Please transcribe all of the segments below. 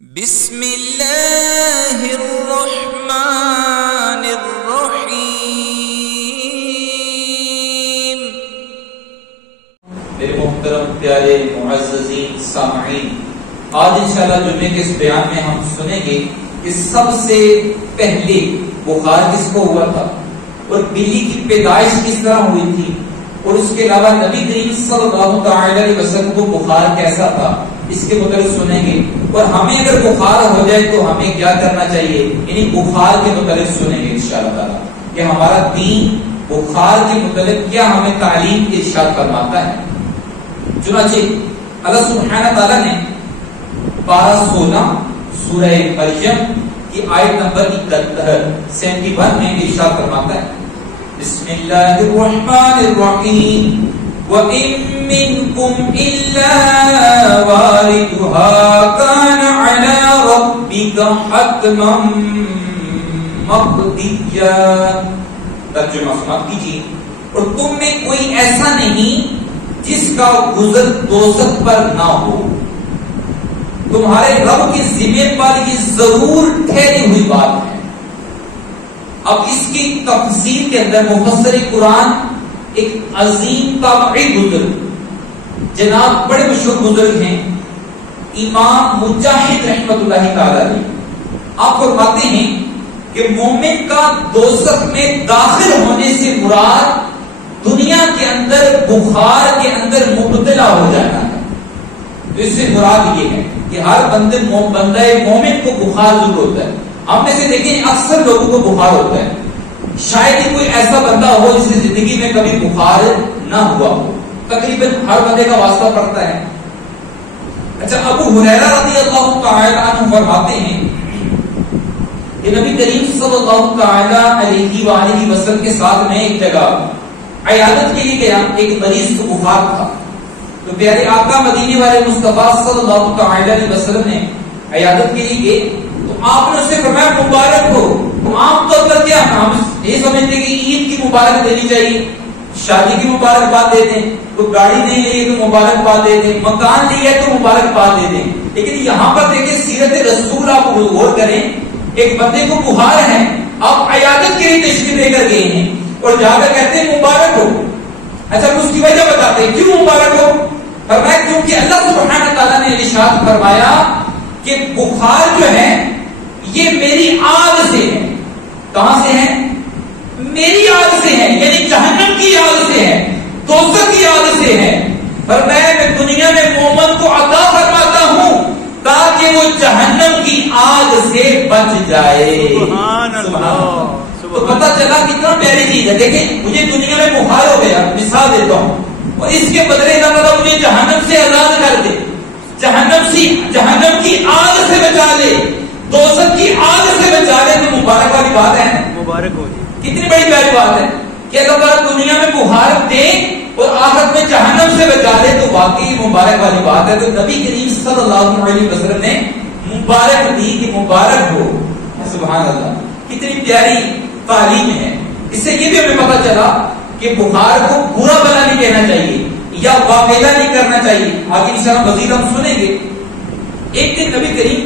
بسم اللہ الرحمن الرحیم۔ میرے محترم پیارے معززین سامعین، آج انشاءاللہ جمعے کے اس بیان میں ہم سنیں گے کہ سب سے پہلے بخار کس کو ہوا تھا اور بلی کی پیدائش کس طرح ہوئی تھی، اور اس کے علاوہ نبی کریم صلی اللہ علیہ وسلم کو بخار کیسا تھا، اس کے متعلق سنیں گے۔ اور ہمیں اگر بخار ہو جائے تو ہمیں کیا کرنا چاہیے، یعنی بخار کے متعلق سنیں گے انشاءاللہ تعالی کہ ہمارا دین بخار کے متعلق کیا ہمیں تعلیم ارشاد فرماتا ہے۔ چنانچہ اللہ سبحانہ تعالی نے 12-16 سورہ مریم کی آیت نمبر 71 میں ارشاد فرماتا ہے، بسم اللہ الرحمن الرحیم وَإِن مِّنكُمْ إِلَّا وَارِدُهَا كَانَ عَلَى رَبِّكَ حَتْمًا مَّقْضِيًّا۔ ترجمہ سماعت کیجیے، اور تم میں کوئی ایسا نہیں جس کا گزر دوزخ پر نہ ہو، تمہارے رب کی ذمہ پر یہ ضرور ٹھہری ہوئی بات ہے۔ اب اس کی تفصیل کے اندر مفسر قرآن ایک عظیم تابعی بزرگ، جناب بڑے مشہور بزرگ ہیں امام مجاہد رحمۃ اللہ تعالی علیہ، آپ فرماتے ہیں کہ مومن کا دوزخ میں داخل ہونے سے مراد دنیا کے اندر بخار کے اندر مبتلا ہو جانا ہے۔ تو اس سے مراد یہ ہے کہ ہر بندہ مومن کو بخار ضرور ہوتا ہے۔ ہم میں سے دیکھیں اکثر لوگوں کو بخار ہوتا ہے، شاید ہی کوئی ایسا بندہ ہو جس کی زندگی میں کبھی بخار نہ ہوا ہو، تقریباً ہر بندے کا واسطہ پڑتا ہے۔ اچھا، ابو ہریرہ رضی اللہ تعالی عنہ فرماتے ہیں کہ نبی کریم صلی اللہ تعالی علیہ وآلہ وسلم کے ساتھ میں ایک جگہ عیادت کے لیے گیا، ایک مریض کو بخار تھا، تو پیارے آقا مدینے والے مصطفیٰ صلی اللہ تعالی علیہ وسلم نے عیادت کے لیے گئے تو آپ نے اسے فرمایا مبارک ہو۔ عام طور پر کیا ہم یہ سمجھتے کہ عید کی مبارک دینی چاہیے، شادی کی مبارکباد دے دیں، کوئی گاڑی نہیں لی تو مبارکباد دے دیں، مکان لیا تو مبارکباد دے دیں، لیکن یہاں پر دیکھیں سیرت رسول آپ غور کریں، ایک بندے کو بخار ہے، آپ عیادت کے لیے تشریف لے کر گئے ہیں اور جا کر کہتے ہیں مبارک ہو۔ اچھا، اس کی وجہ بتاتے ہیں کیوں مبارک ہو؟ فرمایا کیونکہ اللہ سبحانہ تعالیٰ نے ارشاد فرمایا کہ بخار جو ہے یہ میری آگ سے ہے۔ کہاں سے ہے؟ میری آگ سے ہے، یعنی جہنم کی آگ سے ہے، دوزخ کی آگ سے ہے۔ فرمایا میں دنیا میں مومن کو عطا فرماتا ہوں تاکہ وہ جہنم کی آگ سے بچ جائے۔ سبحان اللہ۔ تو پتہ چلا کتنا پیاری چیز ہے۔ دیکھیں مجھے دنیا میں بخار ہو گیا، مثال دیتا ہوں، اور اس کے بدلے نہ پتا مجھے جہنم سے آزاد کر دے، جہنم کی آگ سے بچا لے، دوزخ کی آگ سے بچا لے، تو مبارک والی بات ہے، مبارک ہو جی۔ کتنی بڑی پیاری بات ہے کہ اللہ تعالیٰ دنیا میں بخار دے اور آخرت میں جہنم سے بچا لے، تو واقعی مبارک والی بات ہے۔ تو نبی کریم صلی اللہ علیہ وسلم نے مبارک دی کہ مبارک ہو۔ سبحان اللہ، کتنی پیاری تعلیم ہے۔ اس سے یہ بھی ہمیں پتہ چلا کہ بخار کو برا بلا نہیں کہنا چاہیے یا واقعہ نہیں کرنا چاہیے۔ آگے انشاءاللہ مزید ہم سنیں گے۔ ایک دن نبی کریم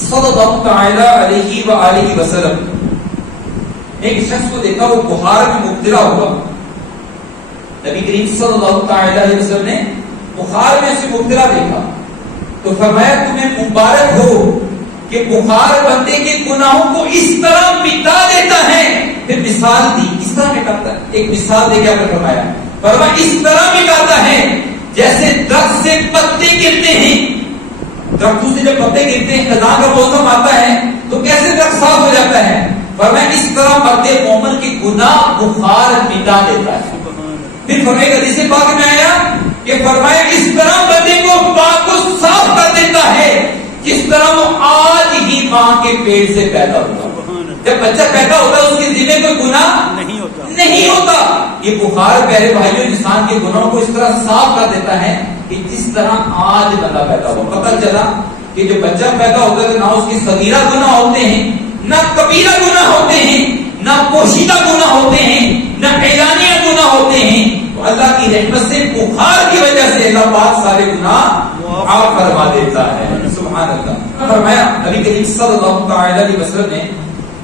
صلی اللہ تعالی علیہ وآلہ وسلم ایک شخص کو دیکھا، وہ بخار میں مبتلا ہوا۔ نبی کریم صلی اللہ تعالی علیہ وسلم نے بخار میں اسے مبتلا دیکھا تو فرمایا تمہیں مبارک ہو کہ بخار بندے کے گناہوں کو اس طرح مٹا دیتا ہے۔ پھر مثال دی، اس طرح مٹاتا ہے، ایک مثال دے کے آپ نے فرمایا اس طرح مٹاتا ہے جیسے درخت سے پتے گرتے ہیں، درختوں سے جب پتے گرتے ہیں، خزاں کا موسم آتا ہے تو کیسے درخت صاف ہو جاتا ہے؟ فرمایا اس طرح بندے مومن کے گناہ بخار مٹا دیتا ہے۔ پھر فرمایا حدیث پاک میں آیا کہ فرمایا اس طرح بندے کو پاک کو صاف کر دیتا ہے جس طرح وہ آج ہی ماں کے پیٹ سے پیدا ہوتا۔ جب بچہ پیدا ہوتا ہے اس کے ذمہ کوئی گناہ نہیں ہوتا۔ یہ بخار پیارے بھائیوں انسان کے گناہوں کو اس طرح صاف کر دیتا ہے کہ جس طرح آج بندہ پیدا ہوا۔ پتہ چلا کہ جو بچہ پیدا ہوتا ہے نہ اس کی صغیرہ گناہ ہوتے ہیں، نہ کبیرہ گناہ ہوتے ہیں، نہ پوشیدہ گناہ ہوتے ہیں، نہ اعلانیہ گناہ ہوتے ہیں۔ تو اللہ کی رحمت سے بخار کی وجہ سے اللہ پاک سارے گناہ معاف فرما دیتا ہے۔ سبحان اللہ. فرمایا نبی کریم صلی اللہ علیہ وسلم نے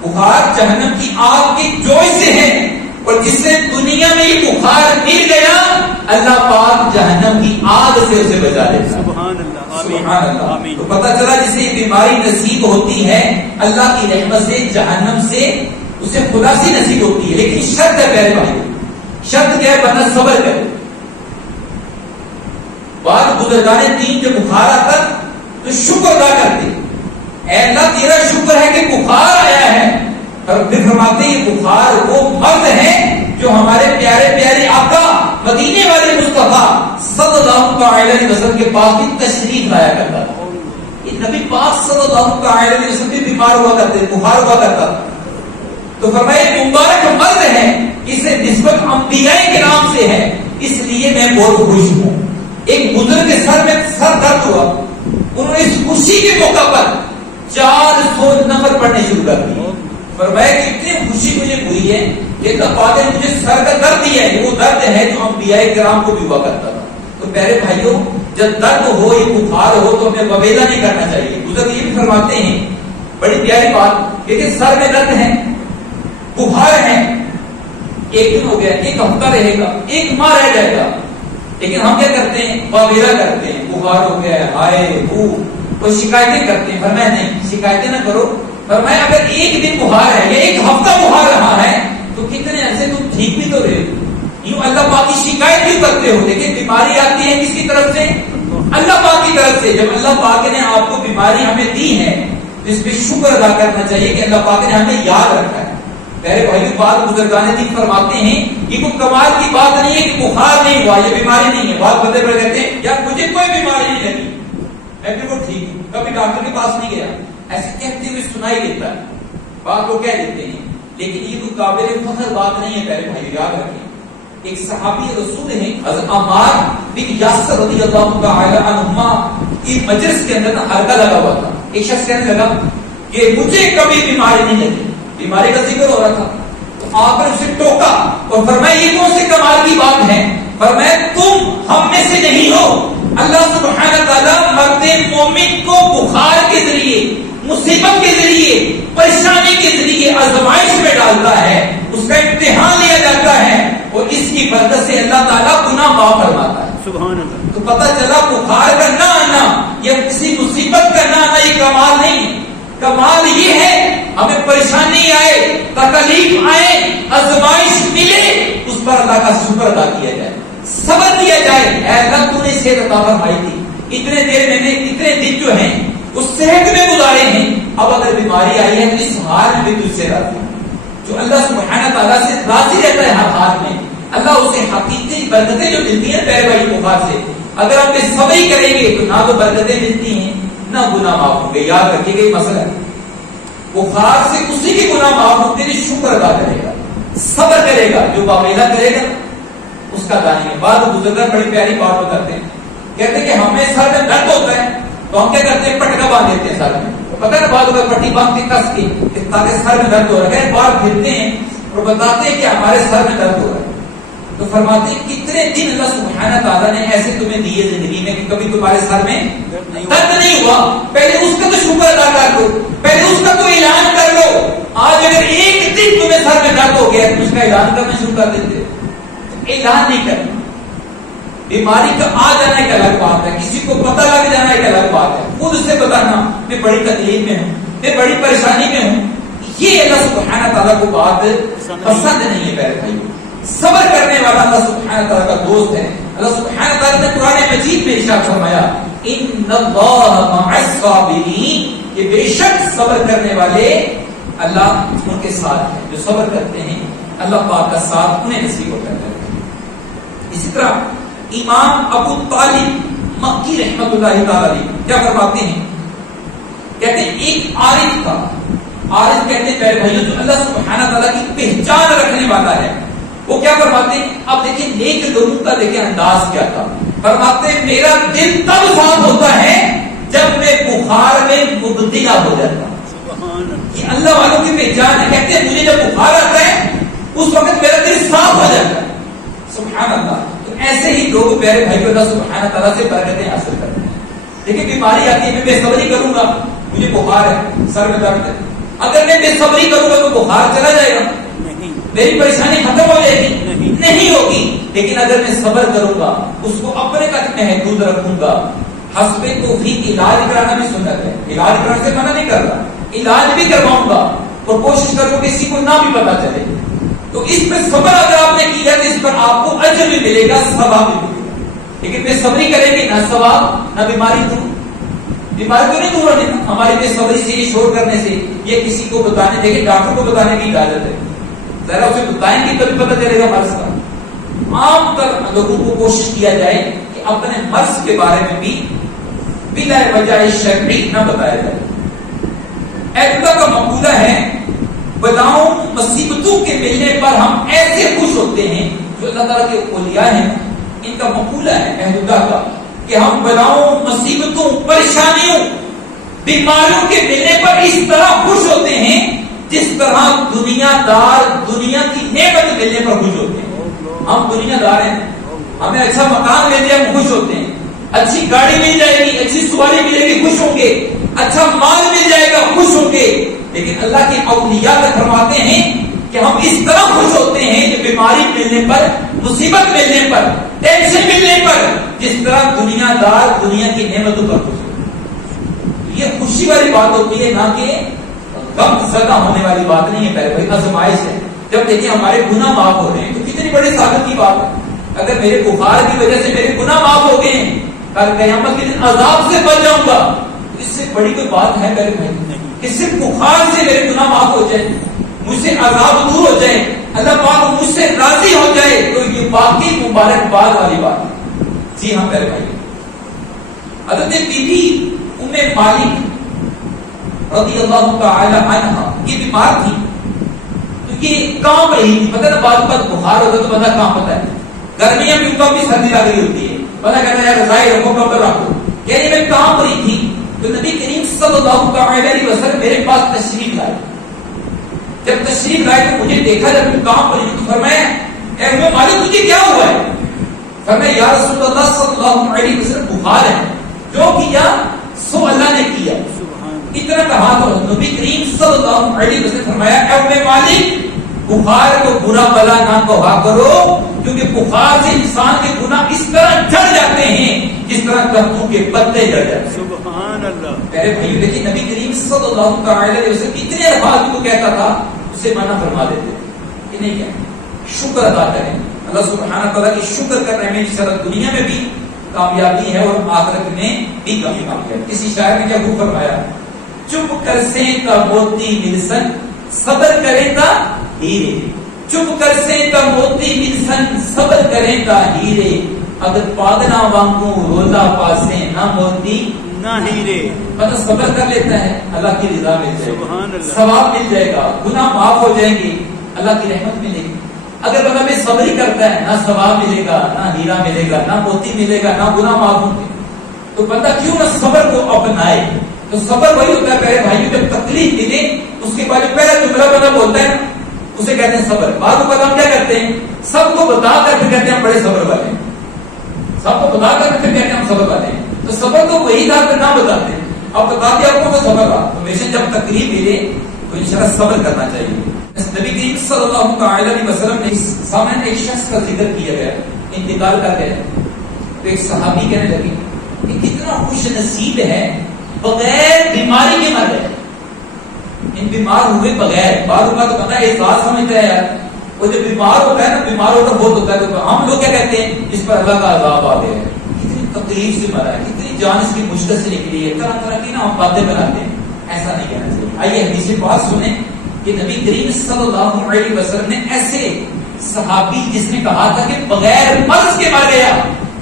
بخار جہنم کی آگ کے جوش سے ہے اور جس سے دنیا میں یہ بخار گر گیا اللہ پاک جہنم کی آگ سے اسے بچا لیتا. سبحان اللہ سبحان اللہ. آمین. تو پتہ چلا جسے یہ بیماری نصیب ہوتی ہے اللہ کی رحمت سے جہنم سے اسے خلاصی نصیب ہوتی ہے, لیکن شرط ہے پیارے بھائی, شرط کیا ہے؟ بندہ صبر کرے. بعض بزرگان دین جو بخار آتا تو شکر ادا کرتے, اے اللہ تیرا شکر ہے کہ بخار آیا ہے. اور پھر فرماتے ہیں بخار وہ مرد ہے جو ہمارے پیارے پیارے آقا مدینے والے مصطفیٰ صلی اللہ علیہ وسلم کے پاس بھی تشریف لایا کرتا تھا. یہ نبی پاک صلی اللہ علیہ وسلم بھی بیمار ہوا کرتے, بخار ہوا کرتا تھا. تو فرمایا مبارک مرد ہے, اسے نسبت انبیاء کے نام سے ہے, اس لیے میں بہت خوش ہوں. ایک بزرگ کے سر میں سر درد ہوا, انہوں نے اس خوشی کے موقع پر 400 نفر پڑھنے شروع کر دیے. فرمایا کہ اتنی خوشی مجھے ہوئی ہے کہ اللہ پاک نے مجھے سر کا درد دیا ہے, وہ درد ہے جو انبیاء کرام کو بھی ہوا کرتا تھا. تو پیارے بھائیوں جب درد ہو یا بخار ہو تو ہمیں وبیلا نہیں کرنا چاہیے. بزرگ یہ بھی فرماتے ہیں بڑی پیاری بات, لیکن سر میں درد ہے, بخار ہے, ایک دن ہو گیا, ایک ہفتہ رہے گا, ایک ماہ رہ جائے گا, لیکن ہم کیا کرتے ہیں؟ وبیلا کرتے ہیں. بخار ہو گیا ہے, ہائے ہو, کوئی شکایتیں کرتے ہیں. فرمایا نہیں, شکایتیں نہ کرو. فرمایا اگر ایک دن بخار ہے یا ایک ہفتہ بخار رہا ہے تو کتنے عرصے تم ٹھیک بھی تو رہے ہو. یوں اللہ پاک کی شکایت بھی کرتے ہو, لیکن بیماری آتی ہے کس کی طرف سے؟ اللہ پاک کی طرف سے. جب اللہ پاک نے آپ کو بیماری ہمیں دی ہے تو اس پہ شکر ادا کرنا چاہیے کہ اللہ پاک نے ہمیں یاد رکھا ہے. پہلے بھائی بات بزرگان دین فرماتے ہیں کہ کوئی کمال کی بات نہیں ہے کہ بخار نہیں ہوا, یہ بیماری نہیں ہے. بات بندے پر کہتے ہیں یار مجھے کوئی بیماری نہیں لگی, میں بالکل ٹھیک ہوں, کبھی ڈاکٹر کے پاس نہیں گیا. ایسے کہتے ہوئے سنائی دیتا ہے, بات کو کہہ دیتے ہیں, لیکن یہ کوئی قابل فخر بات نہیں ہے. پہلے بھائی یاد رکھیں, ایک صحابی رسول ہیں حضرت عمار بن یاسر رضی اللہ تعالی عنہما کی مجلس کے اندر حلقہ لگا ہوا تھا. ایک شخص کہنے لگا کہ مجھے کبھی بیماری نہیں لگی, بیماری کا ذکر ہو رہا تھا. تو آپ نے اسے ٹوکا اور فرمایا یہ کون سے کمال کی بات ہے؟ فرمایا تم ہم میں سے نہیں ہو. اللہ سبحانہ تعالیٰ مرد مومن کو بخار کے ذریعے, مصیبت کے ذریعے, پریشانی کے ذریعے آزمائش میں ڈالتا ہے, اس کا امتحان لیا جاتا ہے اور اس کی برکت سے اللہ تعالیٰ گناہ معاف فرماتا ہے. سبحان اللہ. تو پتہ چلا بخار کا نہ آنا یا کسی مصیبت کا نہ آنا یہ کمال نہیں. کمال یہ ہے ہمیں پریشانی آئے, تکلیف آئے, آزمائش ملے, اس پر اللہ کا شکر ادا کیا جائے, صبر کیا جائے. اے اللہ تو نے صحت عطا فرمائی تھی, اتنے دیر میں اتنے دن جو ہیں اس صحت میں گزارے ہیں, اب اگر بیماری آئی ہے تو اس حال میں بھی تجھ سے راضی. جو اللہ سبحانہ تعالیٰ سے راضی رہتا ہے ہر حال میں, اللہ اسے حقیقی برکتیں جو ملتی ہیں پیر بھائی بخار سے, اگر ہم پہ صبر ہی کریں گے تو نہ وہ برکتیں ملتی ہیں نہ گناہ معاف ہوں گے. یاد رکھیے گا یہ مسئلہ ہے, بخار سے اسی کے گناہ معاف ہوتے ہیں شکر ادا کرے گا, صبر کرے گا. جو باویلا کرے گا اس کا دانی ہے. بعض بزرگ بڑی پیاری بات کرتے ہیں, کہتے ہیں کہ ہمیں سر میں درد ہوتا ہے تو ہم کیا کرتے ہیں؟ پٹکا باندھ دیتے ہیں سر میں. پتہ ہے بعض لوگ پٹی باندھ کے کس کے تاکہ سر میں درد ہو رہا ہے, بار پھرتے ہیں اور بتاتے ہیں کہ ہمارے سر میں درد ہو رہا ہے. تو فرماتے ہیں کتنے دن اللہ سبحانہ تعالیٰ نے ایسے تمہیں دیے زندگی میں کہ کبھی تمہارے سر میں درد نہیں ہوا. پہلے اس کا تو شکر ادا کر لو, پہلے اس کا تو اعلان کر لو. آج اگر ایک دن تمہیں سر میں درد ہو گیا تو اس کا اعلان کرنا شروع کر دیتے. اعلان نہیں کرنا. بیماری کا آ جانا ایک الگ بات ہے, کسی کو پتہ لگ جانا ایک الگ بات ہے, خود سے بتانا میں بڑی تکلیف میں ہوں, میں بڑی پریشانی میں ہوں, یہ اللہ سبحانہ تعالیٰ کو بات پسند نہیں ہے. میرے بھائی صبر کرنے والا اللہ سبحانہ تعالیٰ کا دوست ہے. اللہ سبحانہ تعالیٰ نے قرآن مجید میں ارشاد فرمایا ان اللہ مع الصابرین, کہ بے شک صبر کرنے والے اللہ ان کے ساتھ ہے. جو صبر کرتے ہیں اللہ پاک کا ساتھ انہیں نصیب ہوتا ہے. اسی طرح امام ابو طالب مکی رحمت اللہ تعالی علیہ کیا فرماتے ہیں؟ کہتے ہیں ایک عارف تھا. عارف کہتے ہیں پہلے بھائیوں جو اللہ سبحانہ تعالیٰ کی پہچان رکھنے والا ہے, وہ کیا فرماتے ہیں؟ اب دیکھیں نیک لوگوں کا دیکھیں انداز کیا تھا. فرماتے ہیں میرا دل تب صاف ہوتا ہے جب میں بخار میں مبتلا ہو جاتا ہوں. یہ اللہ والوں کی پہچان ہے. کہتے ہیں مجھے جب بخار آتا ہے اس وقت میرا دل صاف ہو جاتا ہے. سبحان اللہ. تو ایسے ہی لوگ پیارے بھائی اللہ سبحانہ تعالیٰ سے برکتیں حاصل کرتے ہیں. لیکن بیماری آتی ہے میں بے صبری کروں گا, مجھے بخار ہے, سر میں درد ہے, اگر میں بے صبری کروں گا تو بخار چلا جائے گا, میری پریشانی ختم ہو جائے گی؟ نہیں ہوگی. لیکن اگر میں صبر کروں گا, اس کو اپنے تک محدود رکھوں گا, حسب توفیق علاج کرانا بھی سنت ہے, علاج کرانے سے منع نہیں کر رہا, علاج بھی کرواؤں گا اور کوشش کروں کہ کسی کو نہ بھی پتا چلے. تو اس پہ صبر اگر آپ نے کیا تو اس پر آپ کو اجر بھی ملے گا, ثواب بھی ملے گا. لیکن بے صبری کریں گے نہ ثواب نہ بیماری دور. بیماری تو نہیں دور ہونے ہماری بے صبری سے, یہ شور کرنے سے, یہ کسی کو بتانے, دیکھیں ڈاکٹر کو بتانے کی اجازت ہے, ذرا اسے بتائیں گے تبھی پتہ چلے گا مرض کا. عام طور لوگوں کو کوشش کیا جائے کہ اپنے مرض کے بارے میں بھی بلا وجہ شرعی نہ بتایا جائے. ایتھا کا مقولہ ہے بلاؤں مصیبتوں کے ملنے پر ہم ایسے خوش ہوتے ہیں, جو اللہ تعالیٰ کے اولیاء ہیں ان کا مقولہ ہے ایتھا کا, کہ ہم بلاؤں مصیبتوں پریشانیوں بیماریوں کے ملنے پر اس طرح خوش ہوتے ہیں جس طرح دنیا دار دنیا کی نعمت ملنے پر خوش ہوتے ہیں. ہم دنیا دار ہیں, ہمیں اچھا مکان مل جائے ہم خوش ہوتے ہیں, اچھی گاڑی مل جائے گی, اچھی سواری ملے گی, خوش ہوں گے, اچھا مال مل جائے گا, خوش ہوں گے. لیکن اللہ کے اولیاء فرماتے ہیں کہ ہم اس طرح خوش ہوتے ہیں کہ بیماری ملنے پر, مصیبت ملنے پر, ٹینشن ملنے پر جس طرح دنیا دار دنیا کی نعمتوں پر خوش ہوتے ہیں. یہ خوشی والی بات ہوتی ہے, نہ کہ غم زدہ ہونے والی بات نہیں ہے. پہلے بھائی آزمائش ہے, جب دیکھیں ہمارے گناہ معاف ہو رہے ہیں تو کتنی بڑی سعادت کی بات ہے. اگر میرے بخار کی وجہ سے میرے گناہ معاف ہو گئے ہیں, کل قیامت کے دن عذاب سے بچ جاؤں گا, اس سے بڑی کوئی بات ہے میرے بھائی کہ صرف بخار سے میرے گناہ معاف ہو جائے, مجھ سے عذاب دور ہو جائے, اللہ پاک مجھ سے راضی ہو جائے, تو یہ واقعی مبارکباد والی بات ہے. جی ہاں میرے بھائی, حضرت بی بی ام مالک رضی اللہ تعالی عنہ یہ بیمار تھی, تو یہ کانپ رہی تھی. پتہ نا بعد بخار ہوتا تو بندہ کانپتا ہے, گرمیاں بھی ان کو بھی سردی لگ رہی ہوتی ہے, بندہ کہتا ہے رضائی رکھو کمبل رکھو, یعنی میں کانپ رہی تھی. تو نبی کریم صلی اللہ علیہ وسلم میرے پاس تشریف لائے. جب تشریف لائے تو مجھے دیکھا, جب میں کانپ رہی تھی تو فرمایا اے ام مالک تجھے کیا ہوا ہے؟ فرمایا یا رسول اللہ صلی اللہ علیہ وسلم بخار ہے, جو کیا سو اللہ نے کیا. اتنا کہا تو نبی کریم صلی اللہ علیہ وسلم فرمایا اے ام مالک بخار کو برا بلا نہ کہا کرو, کیونکہ بخار سے انسان کے گناہ اس طرح جڑ جاتے ہیں جس طرح درختوں کے پتے جڑ جاتے ہیں. سبحان اللہ. پہلے بھائیو دیکھیے نبی کریم صلی اللہ علیہ وسلم اتنے الفاظ کو کہتا تھا, اسے منع فرما دیتے کہ نہیں کیا, شکر ادا کریں اللہ سبحانہ تعالیٰ کی. شکر کرنے میں انشاءاللہ دنیا میں بھی کامیابی ہے اور آخرت میں بھی کامیابی ہے. کسی شاعر نے کیا خوب فرمایا, چپ کر سے کا موتی ملسن صبر کریں تا ہیرے, چپ کر سے کا موتی ملسن صبر کریں تا ہیرے, اگر پاگنا وانگوں روزہ پاسے نہ موتی نہ ہیرے. مطلب صبر کر لیتا ہے اللہ کی رضا مل جائے گی, ثواب مل جائے گا, گناہ معاف ہو جائیں گے, اللہ کی رحمت ملے گی. اگر بندہ میں صبر کرتا ہے نہ ثواب ملے گا, نہ ہیرا ملے گا, نہ موتی ملے گا, نہ گناہ معاف ہوں گے. تو بندہ کیوں نہ صبر کو اپنائے. تو صبر وہی ہوتا ہے پہلے بھائیوں, جب تکلیف ملے اس کے بعد پہلا جملہ بندہ بولتا ہے اسے کہتے ہیں صبر. بعد میں ہم کیا کرتے ہیں, سب کو بتا کر پھر کہتے ہیں ہم بڑے صبر والے ہیں, سب کو بتا کر پھر کہتے ہیں ہم صبر والے ہیں. تو صبر تو وہی تھا نہ بتاتے ہیں, اب بتاتے آپ کو تو صبر رہا. تو ہمیشہ جب تکلیف ملے تو انشاءاللہ صبر کرنا چاہیے. نبی کریم صلی اللہ علیہ وسلم نے سامنے ایک شخص کا ذکر کیا گیا, انتقال کر گئے. تو ایک صحابی کہنے لگے کہ کتنا خوش نصیب ہے بغیر بیماری کے مر گئے, ان بیمار ہوئے بغیر. بعض اوقات تو پتا ہے اس بات سمجھتا ہے یار, وہ جب بیمار ہوتا ہے نا, بیمار ہوتا بہت ہوتا ہے, تو ہم لوگ کیا کہتے ہیں اس پر اللہ کا عذاب آ گیا ہے, کتنی تکلیف سے مرا ہے, کتنی جان اس کی مشکل سے نکلی ہے, طرح طرح کی نا ہم باتیں بناتے ہیں. ایسا نہیں کہنا چاہیے. آئیے حدیث بات سنیں کہ نبی کریم صلی اللہ علیہ وسلم نے ایسے صحابی جس نے کہا تھا کہ بغیر مرض کے مر گیا,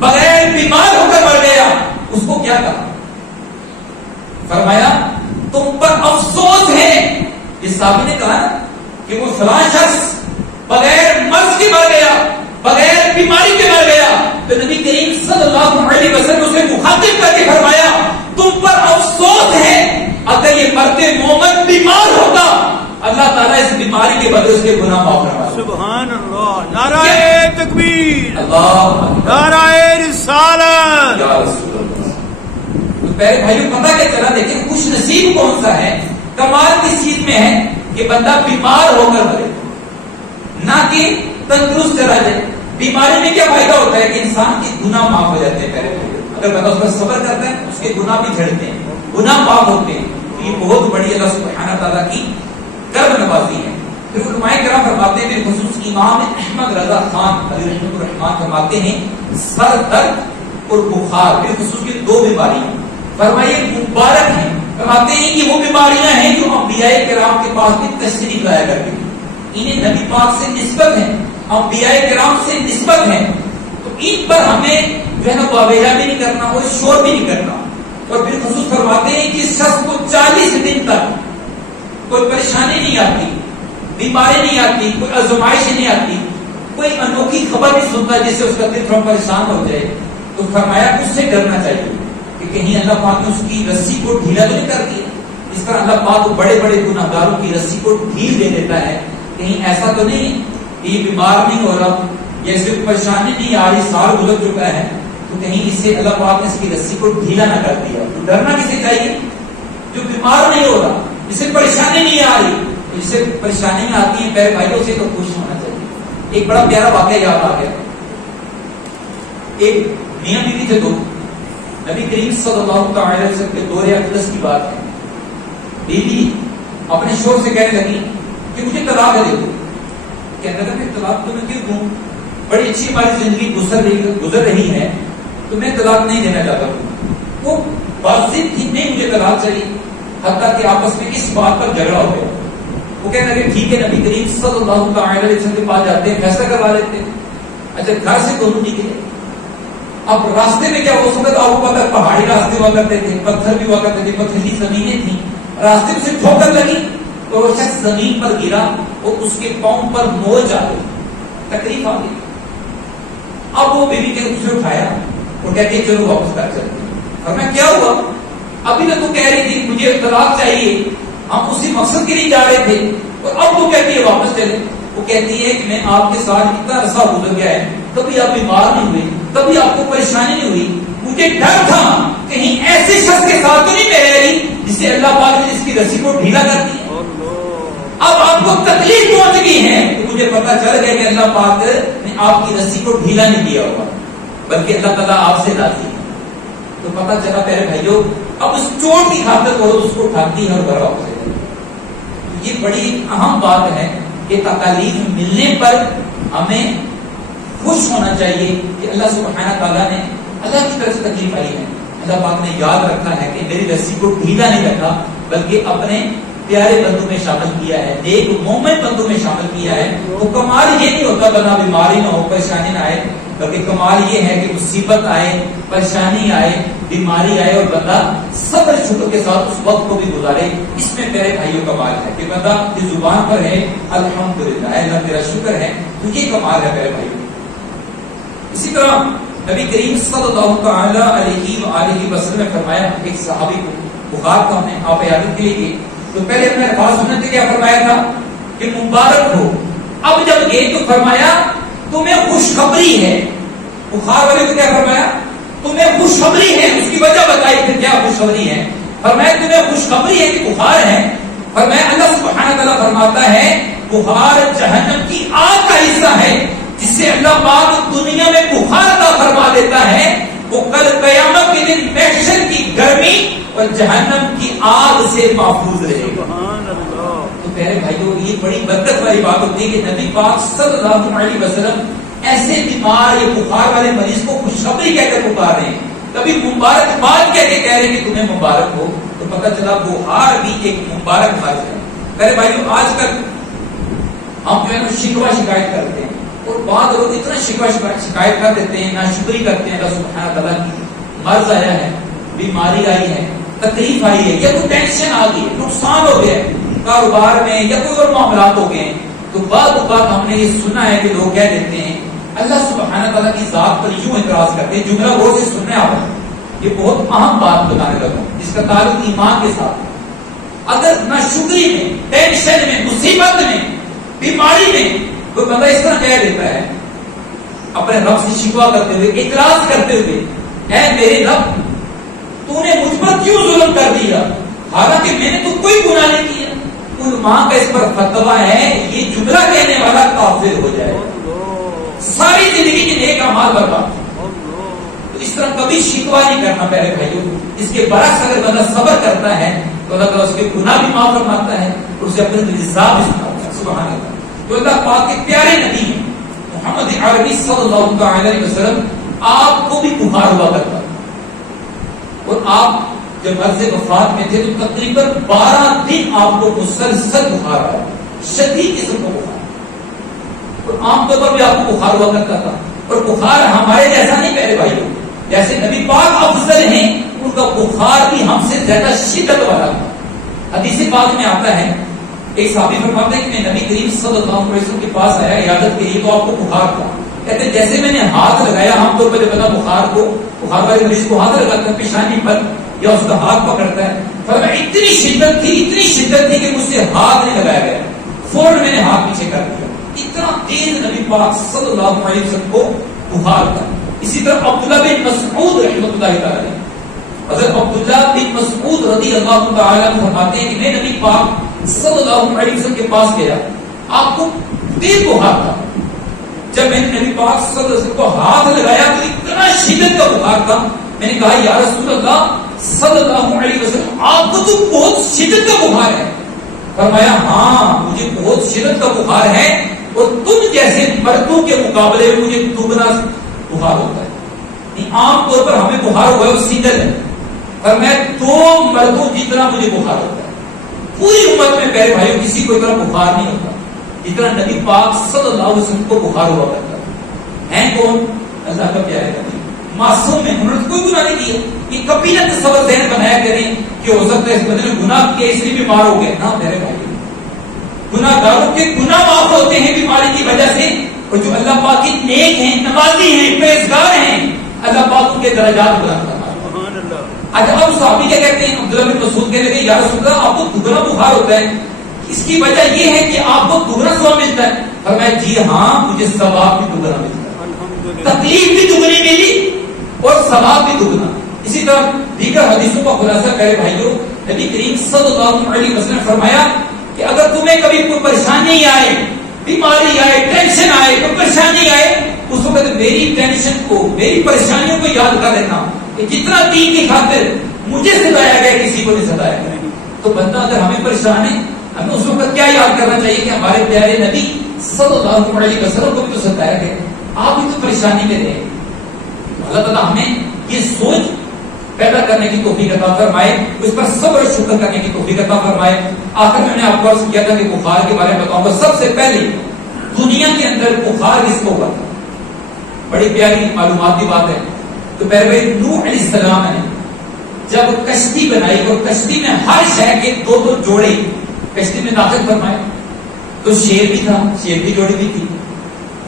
بغیر بیمار ہو کر مر گیا, اس کو کیا کہا؟ فرمایا تم پر افسوس ہے. اس صحابی نے کہا کہ وہ فلاں شخص بغیر مرض کے مر گیا, بغیر بیماری کے مر گیا. تو نبی کریم صلی اللہ علیہ وسلم اسے مخاطب کر کے فرمایا تم پر افسوس ہے, اگر یہ مرتے مومن بیمار ہوتا اللہ تعالیٰ اس بیماری کے بدلے اس کے گناہ معاف فرما. سبحان اللہ. نعرہ تکبیر, اللہ نعرہ رسالت. یا رسول اللہ. پہلے بھائیوں پتہ کیا چلا؟ لیکن خوش نصیب کون سا ہے؟ کمال کس چیز میں ہے کہ بندہ بیمار ہو کر مرے، نہ کہ تندرست چلا جائے۔ بیماری میں کیا فائدہ ہوتا ہے کہ انسان کے گناہ معاف ہو جاتے ہیں۔ پہلے اگر بندہ اس پر صبر کرتا ہے اس کے گناہ بھی جھڑتے ہیں، گناہ معاف ہوتے ہیں۔ یہ بہت بڑی اللہ سبحانہ تعالیٰ کی کرم نوازی ہے۔ پھر علماء کرام فرماتے ہیں، بالخصوص امام احمد رضا خان علیہ رحمۃ الرحمٰن فرماتے ہیں سر درد اور بخار بالخصوص یہ دو بیماریاں فرمائیے مبارک ہیں۔ فرماتے ہیں کہ وہ بیماریاں ہیں جو انبیاء کرام کے پاس بھی تشریف لایا کرتی تھی، انہیں نبی پاک سے نسبت ہے، انبیاء کرام سے نسبت ہے، تو ان پر ہمیں جو ہے نا واویلا بھی نہیں کرنا اور شور بھی نہیں کرنا۔ اور بالخصوص فرماتے ہیں کہ شخص کو 40 دن تک کوئی پریشانی نہیں آتی، بیماری نہیں آتی، کوئی آزمائش نہیں آتی، کوئی انوکھی خبر نہیں سنتا جس سے اس کا دل تھوڑا پریشان ہو جائے، تو فرمایا اس سے ڈرنا چاہیے کہ کہیں اللہ پاک نے اس کی رسی کو ڈھیلا تو نہیں کر دیا۔ اس طرح اللہ پاک بڑے بڑے گناہ گاروں کی رسی کو ڈھیل دے دیتا ہے، کہیں ایسا تو نہیں کہ یہ بیمار نہیں ہو رہا یا اس سے پریشانی نہیں آ رہی، سال گزر چکا ہے، تو کہیں اس سے اللہ پاک نے اس کی رسی کو ڈھیلا نہ کر دیا۔ تو ڈرنا کسے چاہیے؟ جو بیمار نہیں ہو رہا، اس سے پریشانی نہیں آ رہی، تو اس سے پریشانی آتی ہے پہلے بھائیوں سے تو خوش ہونا چاہیے۔ ایک بڑا پیارا واقعہ یاد آ گیا، ایک میاں بیوی تھے دو، نبی کریم صلی اللہ تعالی علیہ وسلم کے دور اقدس کی بات ہے۔ بیوی اپنے شوہر سے کہنے لگی کہ مجھے طلاق دے دو۔ کہنے لگا میں طلاق تمہیں کیوں دوں؟ بڑی اچھی ہماری زندگی گزر رہی ہے تو میں طلاق نہیں دینا چاہتا ہوں۔ وہ بات تھی نہیں مجھے طلاق چاہیے، حتیٰ کہ آپس میں اس بات پر جھگڑا ہو گیا۔ وہ کہنے لگے ٹھیک ہے، نبی کریم صلی اللہ تعالی علیہ وسلم کے پاس جاتے ہیں، فیصلہ کروا لیتے ہیں۔ اچھا گھر سے دونوں نکلے، اب راستے میں کیا ہو سکتا؟ آپ کو پتا پہاڑی راستے ہوا کرتے تھے، پتھر بھی ہوا کرتے تھے، پتھری زمینیں تھیں، راستے میں سے ٹھوکر لگی اور وہ شخص زمین پر گرا اور اس کے پاؤں پر موج آ گئی، تکلیف آ گئی۔ اب وہ بیوی کے اسے اٹھایا اور کہتے ہیں چلو واپس کر چلتے ہیں۔ اور میں کیا ہوا؟ ابھی تو کہہ رہی تھی مجھے طلاق چاہیے، ہم اسی مقصد کے لیے جا رہے تھے، اور اب تو کہتی ہے واپس چلے۔ وہ کہتی ہے کہ میں آپ کے ساتھ اتنا عرصہ گزر گیا ہے، کبھی آپ بیمار نہیں ہوئے، کبھی آپ کو پریشانی نہیں ہوئی، مجھے ڈر تھا کہیں ایسے شخص کے ساتھ تو نہیں میں رہ رہی جس سے اللہ پاک نے اس کی رسی کو ڈھیلا کر دیا۔ اب آپ کو تکلیف پہنچ گئی ہے تو مجھے پتا چل گیا کہ اللہ پاک نے آپ کی رسی کو ڈھیلا نہیں کیا ہوگا، بلکہ اللہ تعالیٰ آپ سے راضی ہے۔ تو پتا چلا پیارے بھائیوں، اب اس چوٹ کی خاطر وہ اس کو اٹھاتی ہے اور گھر واپس لے جاتی ہے۔ یہ بڑی اہم بات ہے کہ تکالیف ملنے پر ہمیں خوش ہونا چاہیے کہ اللہ سبحانہ تعالیٰ نے اللہ کی طرف سے تکلیف آئی ہے، اللہ پاک نے یاد رکھا ہے کہ میری رسی کو ڈھیلا نہیں رکھا، بلکہ اپنے پیارے بندوں میں شامل کیا ہے، نیک مومن بندوں میں شامل کیا ہے۔ وہ کمال یہ نہیں ہوتا بنا بیماری نہ ہو، پریشانی نہ آئے، بلکہ کمال یہ ہے کہ مصیبت آئے، پریشانی آئے، بیماری آئے اور بندہ صبر شکر کے ساتھ اس وقت کو بھی گزارے۔ اس میں میرے بھائیوں کمال ہے کہ بندہ کی زبان پر ہے الحمدللہ، اللہ تیرا شکر ہے، تو یہ کمال ہے میرے بھائیوں۔ اسی طرح نبی کریم صلی اللہ تعالی علیہ وآلہ وسلم نے فرمایا، ایک صحابی کو بخار کا انہیں آپ عیادت کے لیے گئے تو پہلے اپنے الفاظ سننے سے کیا فرمایا تھا کہ مبارک ہو۔ اب جب گئے تو فرمایا تمہیں خوشخبری ہے۔ بخار والے کو کیا فرمایا؟ تمہیں خوشخبری ہے۔ اس کی وجہ بتائی پھر کیا خوشخبری ہے؟ فرمایا تمہیں خوشخبری ہے کہ بخار ہے۔ فرمایا اللہ سبحانہ تعالیٰ فرماتا ہے بخار جہنم کی آگ کا حصہ ہے، جس سے اللہ پاک دنیا میں بخار عطا فرما دیتا ہے، وہ کل قیامت کے دن محشر کی گرمی اور جہنم کی آگ سے محفوظ رہے گا۔ تو پیارے بھائیوں، یہ بڑی برکت والی بات ہوتی ہے کہ نبی پاک صلی اللہ علیہ وسلم ایسے بیمار یا بخار والے مریض کو خوشخبری کہہ کر پکار رہے ہیں، کبھی مبارکباد کہہ کے کہہ رہے ہیں کہ تمہیں مبارک ہو۔ تو پتہ چلا بخار بھی ایک مبارک بات ہے۔ پیارے بھائیوں، آج کل ہم جو ہے نا شکوہ شکایت کرتے ہیں، اور بعض لوگ اتنا شکوہ شکایت کر دیتے ہیں، ناشکری کرتے ہیں اللہ سبحانہ تعالیٰ کی، مرض آیا ہے، بیماری آئی ہے، تکلیف آئی ہے، یا کوئی ٹینشن آ گئی ہے، نقصان ہو گیا ہے کاروبار میں یا کوئی اور معاملات ہو گئے ہیں، تو بعض اوقات ہم نے یہ سنا ہے کہ لوگ کہہ دیتے ہیں اللہ سبحانہ تعالیٰ کی ذات پر یوں اعتراض کرتے ہیں۔ جملہ غور سے سننے آپ یہ بہت اہم بات بتانے لگا ہوں جس کا تعلق ایمان کے ساتھ ہے۔ اگر ناشکری میں، ٹینشن میں، مصیبت میں، بیماری میں کوئی بندہ اس طرح کہہ دیتا ہے اپنے رب سے شکوہ کرتے ہوئے، اعتراض کرتے ہوئے، اے میرے رب تو نے مجھ پر کیوں ظلم کر دیا حالانکہ میں نے تو کوئی گناہ نہیں کیا. علماء کا اس پر فتویٰ ہے یہ جملہ کہنے والا کافر ہو جائے, ساری زندگی کے نیک اعمال برباد. تو اس طرح کبھی شکوہ نہیں کرنا پیارے بھائیوں. اس کے برعکس اگر بندہ صبر کرتا ہے تو اللہ تعالیٰ اس کے گناہ بھی معاف فرماتا ہے اور اسے اپنے رضا بھی سناتا ہے. سبحان اللہ. تو اللہ پاک کے پیارے نبی ہیں محمد عربی صلی اللہ علیہ وسلم, آپ کو بھی بخار ہوا کرتا اور آپ جب مرض وفات میں تھے تو تقریباً 12 دن آپ کو مسلسل بخار آیا, شدید قسم کا بخار. اور عام طور پر بھی آپ کو بخار ہوا کرتا تھا. اور بخار ہمارے جیسا نہیں پیارے بھائیوں, جیسے نبی پاک افضل ہیں ان کا بخار بھی ہم سے زیادہ شدت والا تھا. حدیث پاک میں آتا ہے ایک صحابی فرماتے ہیں کہ میں نبی کریم صلی اللہ علیہ وسلم کے پاس آیا عیادت کے لیے تو آپ کو بخار تھا. کہتے جیسے میں نے ہاتھ لگایا, عام طور پر پتا بخار والے مریض کو ہاتھ لگاتا ہے پیشانی پر یا اس کا ہاتھ پکڑتا ہے. فرمایا اتنی شدت تھی کہ مجھ سے ہاتھ نہیں لگایا گیا, فوراً میں نے ہاتھ پیچھے کر دیا. اتنا تیز نبی پاک صلی اللہ علیہ وسلم کو بخار تھا. اسی طرح عبداللہ بن مسعود رحمۃ اللہ تعالی, حضرت عبداللہ بن مسعود رضی اللہ تعالی عنہ فرماتے ہیں کہ میں نبی پاک صلی اللہ علیہ وسلم کے پاس گیا, آپ کو تیز بخار تھا. جب میں نے نبی پاک صلی اللہ علیہ وسلم کو ہاتھ لگایا تو اتنا شدت کا بخار تھا. میں نے کہا یا رسول اللہ صلی اللہ علیہ وسلم آپ کو تو بہت شدت کا بخار ہے. فرمایا ہاں مجھے بہت شدت کا بخار ہے اور تم جیسے مردوں کے مقابلے میں مجھے دگنا بخار ہوتا ہے. عام طور پر ہمیں بخار ہوا ہے وہ سنگل ہے, پر میں 2 مردوں جتنا مجھے بخار ہوتا ہے. پوری امت میں پیارے بھائیوں کسی کو اتنا بخار نہیں ہوتا جتنا نبی پاک صلی اللہ علیہ وسلم کو بخار ہوا کرتا ہے. کون؟ اللہ کا پیارے نبی, معصوم ہے, انہوں نے کوئی گناہ نہیں کیا. یہ کبھی نہ تصور ذہن بنایا کریں کہ ہو سکتا ہے اس بندے نے گناہ کیا اس لیے بیمار ہو گئے. نہ پیارے بھائی, گناہ گاروں کے گناہ معاف ہوتے ہیں بیماری کی وجہ سے, اور جو اللہ پاک کی نیک ہیں, نمازی ہیں, پرہیزگار ہیں, اللہ پاک ان کے درجات بلند کرتا ہے. اچھا اب صحابی کیا کہتے ہیں, عبداللہ بن مسعود کہتے ہیں یا رسول اللہ آپ کو دگنا بخار ہوتا ہے, اس کی وجہ یہ ہے کہ آپ کو دگنا ثواب ملتا ہے. فرمایا جی ہاں مجھے ثواب بھی دگنا ملتا ہے, تکلیف بھی دگنی ملی اور ثواب بھی دگنا. اسی طرح دیگر حدیثوں کا خلاصہ کرے بھائیوں, نبی کریم صلی اللہ علیہ وسلم نے فرمایا کہ اگر تمہیں کبھی کوئی پریشانی آئے, بیماری آئے, ٹینشن آئے, کوئی پریشانی آئے, اس وقت میری ٹینشن کو, میری پریشانیوں کو یاد کر لینا کہ جتنا دین کی خاطر مجھے ستایا گیا کسی کو نہیں ستایا گیا. تو بندہ اگر ہمیں پریشان ہے ہمیں اس وقت کیا یاد کرنا چاہیے کہ ہمارے پیارے نبی صلی اللہ علیہ وسلم کو بھی تو ستایا گیا, آپ بھی تو پریشانی میں رہے. اللہ تعالیٰ ہمیں یہ سوچ پیدا کرنے کی توفیق عطا فرمائے, اس پر صبر و شکر کرنے کی توفیق عطا فرمائے. آخر میں نے آپ کو عرض کیا تھا کہ بخار کے بارے میں بتاؤں گا. سب سے پہلے دنیا کے اندر بخار کس کو ہوا تھا, بڑی پیاری معلومات کی بات ہے. تو پہلے بھائی نوح علیہ السلام نے جب کشتی بنائی اور کشتی میں ہر شے کے 2 جوڑے کشتی میں داخل فرمائے, تو شیر بھی تھا, شیر کی جوڑی بھی تھی.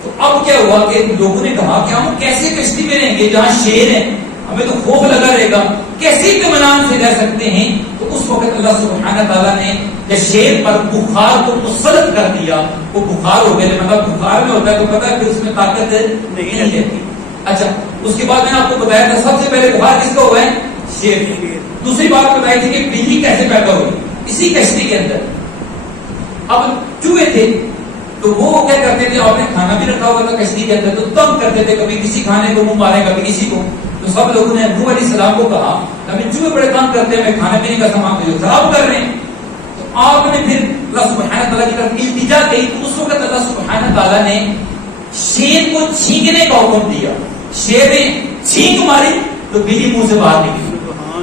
تو اب کیا ہوا کہ لوگوں نے کہا کہ ہم کیسے کشتی میں رہیں گے جہاں شیر ہے, ہمیں تو خوف لگا رہے گا, کیسے اطمینان سے رہ سکتے ہیں. تو اس وقت اللہ سبحانہ تعالیٰ نے جب شیر پر بخار کو مسلط کر دیا, وہ بخار ہو گیا. مطلب بخار میں ہوتا ہے تو پتا ہے کہ اس میں طاقت نہیں رہتی. اچھا اس کے بعد میں نے آپ کو بتایا تھا سب سے پہلے بخار کس کو ہوا ہے, شیر. دوسری بات بتائی تھی کہ بجلی کیسے پیدا ہوئی اسی کشتی کے اندر. اب چوہے تھے تو وہ کیا کرتے تھے, آپ نے کھانا بھی رکھا ہوا تھا کشتی کے اندر, تو تنگ کرتے تھے, کبھی کسی کھانے کو منہ مارے, کبھی کسی کو. تو سب لوگوں نے نوح علیہ السلام کو کہا ہمیں چوہے بڑے تنگ کرتے ہیں, ہمیں کھانے پینے کا سامان خراب کر رہے ہیں. تو آپ نے پھر اللہ سبحانہ تعالیٰ کی طرف التجا کی. تو اس وقت اللہ سبحانہ تعالیٰ نے شیر کو چھینکنے کا حکم دیا. شیر نے چھینک ماری تو بلی منہ سے باہر نکلی.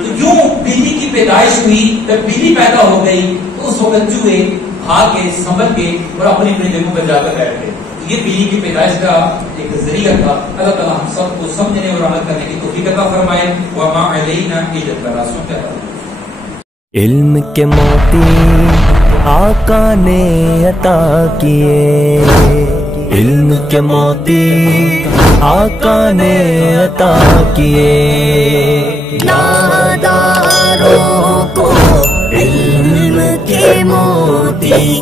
تو یوں بلی کی پیدائش ہوئی. جب بلی پیدا ہو گئی تو اس وقت چوہے بھاگ کے, سنبھل کے اور اپنی جگہوں پر جا کر بیٹھ گئے. یہ بلی کی پیدائش کا ایک ذریعہ تھا. اللہ تعالیٰ ہم سب کو سمجھنے اور عمل کرنے کی توفیق عطا فرمائے. وما علینا الا البلاغ. علم کے موتی آقا نے عطا کیے, علم کے موتی آقا نے عطا کیے. ناداروں کو علم کے موتی